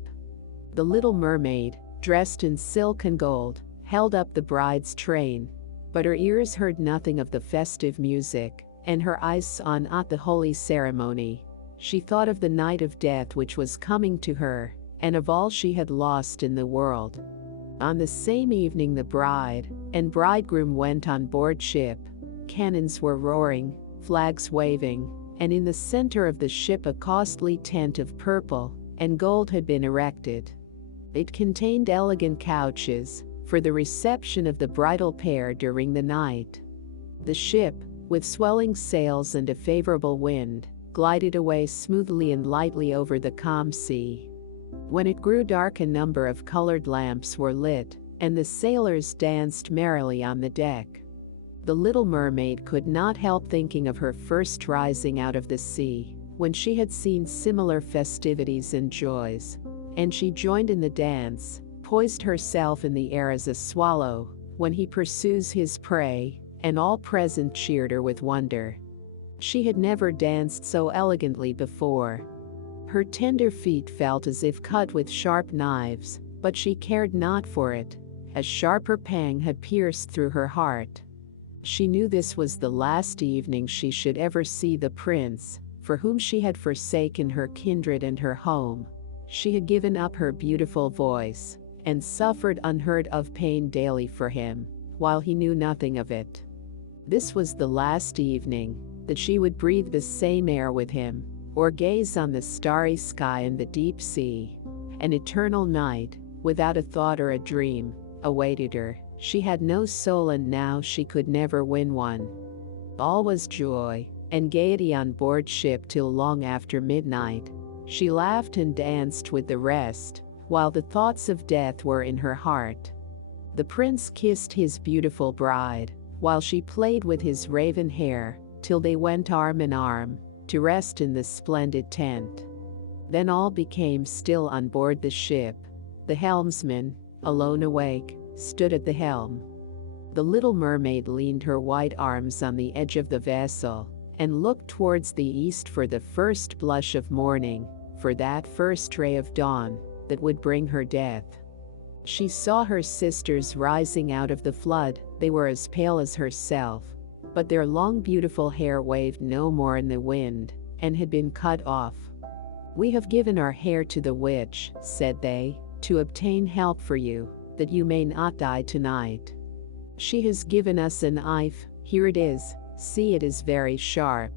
The little mermaid, dressed in silk and gold, held up the bride's train, but her ears heard nothing of the festive music, and her eyes saw not the holy ceremony. She thought of the night of death which was coming to her, and of all she had lost in the world. On the same evening the bride and bridegroom went on board ship. Cannons were roaring, flags waving, and in the center of the ship a costly tent of purple and gold had been erected. It contained elegant couches for the reception of the bridal pair during the night. The ship, with swelling sails and a favorable wind, glided away smoothly and lightly over the calm sea. When it grew dark, a number of colored lamps were lit, and the sailors danced merrily on the deck. The little mermaid could not help thinking of her first rising out of the sea, when she had seen similar festivities and joys, and she joined in the dance, poised herself in the air as a swallow when he pursues his prey, and all present cheered her with wonder. She had never danced so elegantly before. Her tender feet felt as if cut with sharp knives, but she cared not for it. A sharper pang had pierced through her heart. She knew this was the last evening she should ever see the prince, for whom she had forsaken her kindred and her home. She had given up her beautiful voice, and suffered unheard of pain daily for him, while he knew nothing of it. This was the last evening that she would breathe the same air with him, or gaze on the starry sky and the deep sea. An eternal night, without a thought or a dream, awaited her. She had no soul, and now she could never win one. All was joy and gaiety on board ship till long after midnight. She laughed and danced with the rest, while the thoughts of death were in her heart. The prince kissed his beautiful bride, while she played with his raven hair, till they went arm in arm to rest in the splendid tent. Then all became still on board the ship. The helmsman, alone awake, stood at the helm. The little mermaid leaned her white arms on the edge of the vessel and looked towards the east for the first blush of morning, for that first ray of dawn that would bring her death. She saw her sisters rising out of the flood. They were as pale as herself, but their long beautiful hair waved no more in the wind and had been cut off. "We have given our hair to the witch," said they, "to obtain help for you, that you may not die tonight. She has given us a knife. Here it is. See, it is very sharp.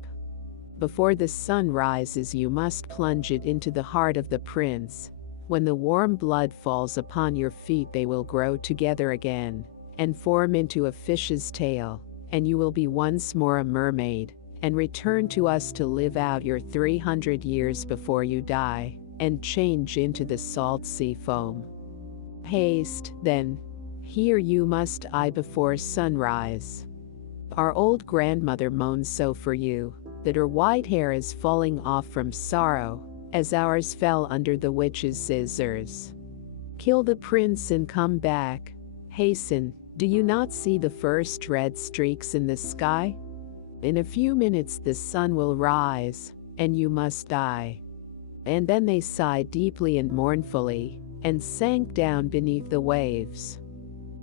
Before the sun rises you must plunge it into the heart of the prince. When the warm blood falls upon your feet they will grow together again and form into a fish's tail, and you will be once more a mermaid, and return to us to live out your 300 years before you die, and change into the salt sea foam. Haste, then. Here you must eye before sunrise." Our old grandmother moans so for you, that her white hair is falling off from sorrow, as ours fell under the witch's scissors. Kill the prince and come back. Hasten, do you not see the first red streaks in the sky? In a few minutes the sun will rise, and you must die." And then they sighed deeply and mournfully, and sank down beneath the waves.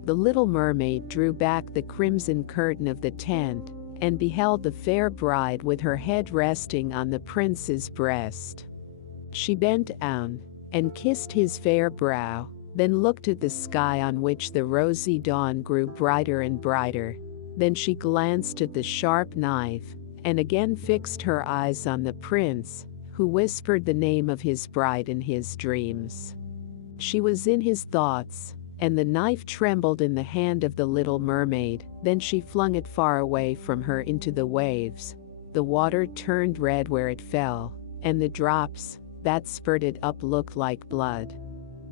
The little mermaid drew back the crimson curtain of the tent, and beheld the fair bride with her head resting on the prince's breast. She bent down, and kissed his fair brow, then looked at the sky on which the rosy dawn grew brighter and brighter. Then she glanced at the sharp knife, and again fixed her eyes on the prince, who whispered the name of his bride in his dreams. She was in his thoughts, and the knife trembled in the hand of the little mermaid. Then she flung it far away from her into the waves. The water turned red where it fell, and the drops that spurted up looked like blood.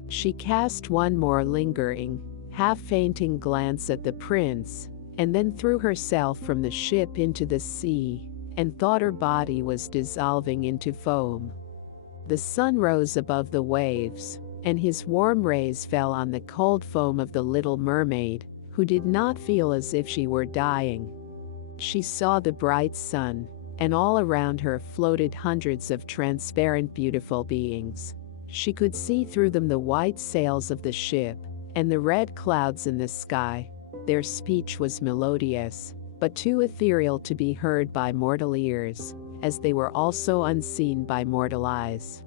She cast one more lingering, half-fainting glance at the prince, and then threw herself from the ship into the sea, and thought her body was dissolving into foam. The sun rose above the waves, and his warm rays fell on the cold foam of the little mermaid, who did not feel as if she were dying. She saw the bright sun, and all around her floated hundreds of transparent beautiful beings. She could see through them the white sails of the ship, and the red clouds in the sky. Their speech was melodious, but too ethereal to be heard by mortal ears, as they were also unseen by mortal eyes.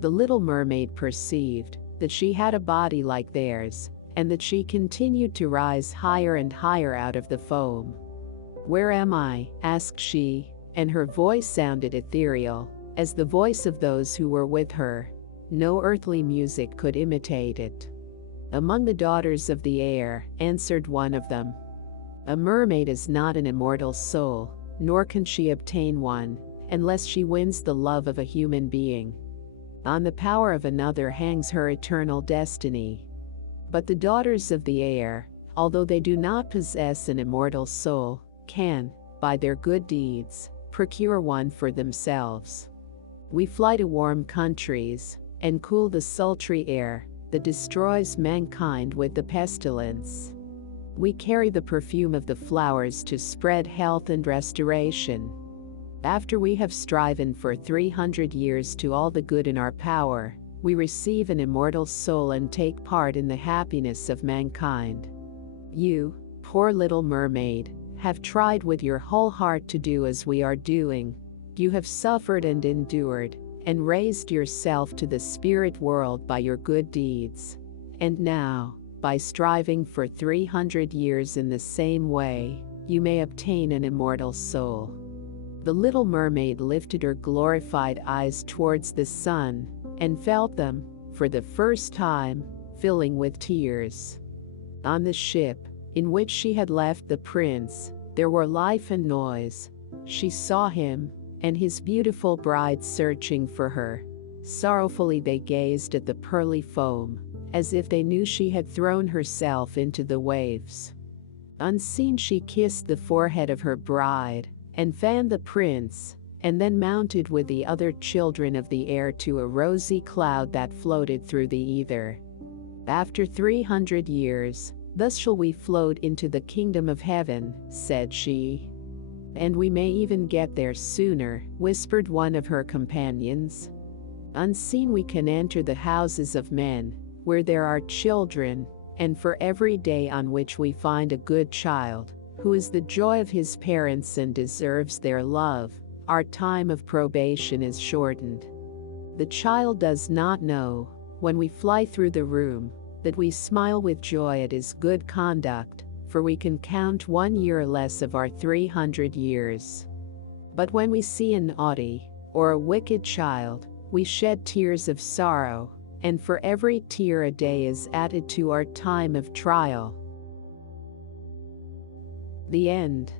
The little mermaid perceived that she had a body like theirs, and that she continued to rise higher and higher out of the foam. "Where am I?" asked she, and her voice sounded ethereal, as the voice of those who were with her. No earthly music could imitate it. "Among the daughters of the air," answered one of them. "A mermaid is not an immortal soul, nor can she obtain one, unless she wins the love of a human being. On the power of another hangs her eternal destiny. But the daughters of the air, although they do not possess an immortal soul, can, by their good deeds, procure one for themselves. We fly to warm countries, and cool the sultry air that destroys mankind with the pestilence. We carry the perfume of the flowers to spread health and restoration. After we have striven for 300 years to all the good in our power, we receive an immortal soul and take part in the happiness of mankind. You, poor little mermaid, have tried with your whole heart to do as we are doing. You have suffered and endured, and raised yourself to the spirit world by your good deeds. And now, by striving for 300 years in the same way, you may obtain an immortal soul." The little mermaid lifted her glorified eyes towards the sun, and felt them, for the first time, filling with tears. On the ship, in which she had left the prince, there were life and noise. She saw him, and his beautiful bride searching for her. Sorrowfully they gazed at the pearly foam, as if they knew she had thrown herself into the waves. Unseen she kissed the forehead of her bride, and fanned the prince, and then mounted with the other children of the air to a rosy cloud that floated through the ether. "After 300 years, thus shall we float into the kingdom of heaven," said she. "And we may even get there sooner," whispered one of her companions. "Unseen we can enter the houses of men, where there are children, and for every day on which we find a good child, who is the joy of his parents and deserves their love, our time of probation is shortened. The child does not know, when we fly through the room, that we smile with joy at his good conduct, for we can count 1 year less of our 300 years. But when we see a naughty, or a wicked child, we shed tears of sorrow, and for every tear a day is added to our time of trial." The end.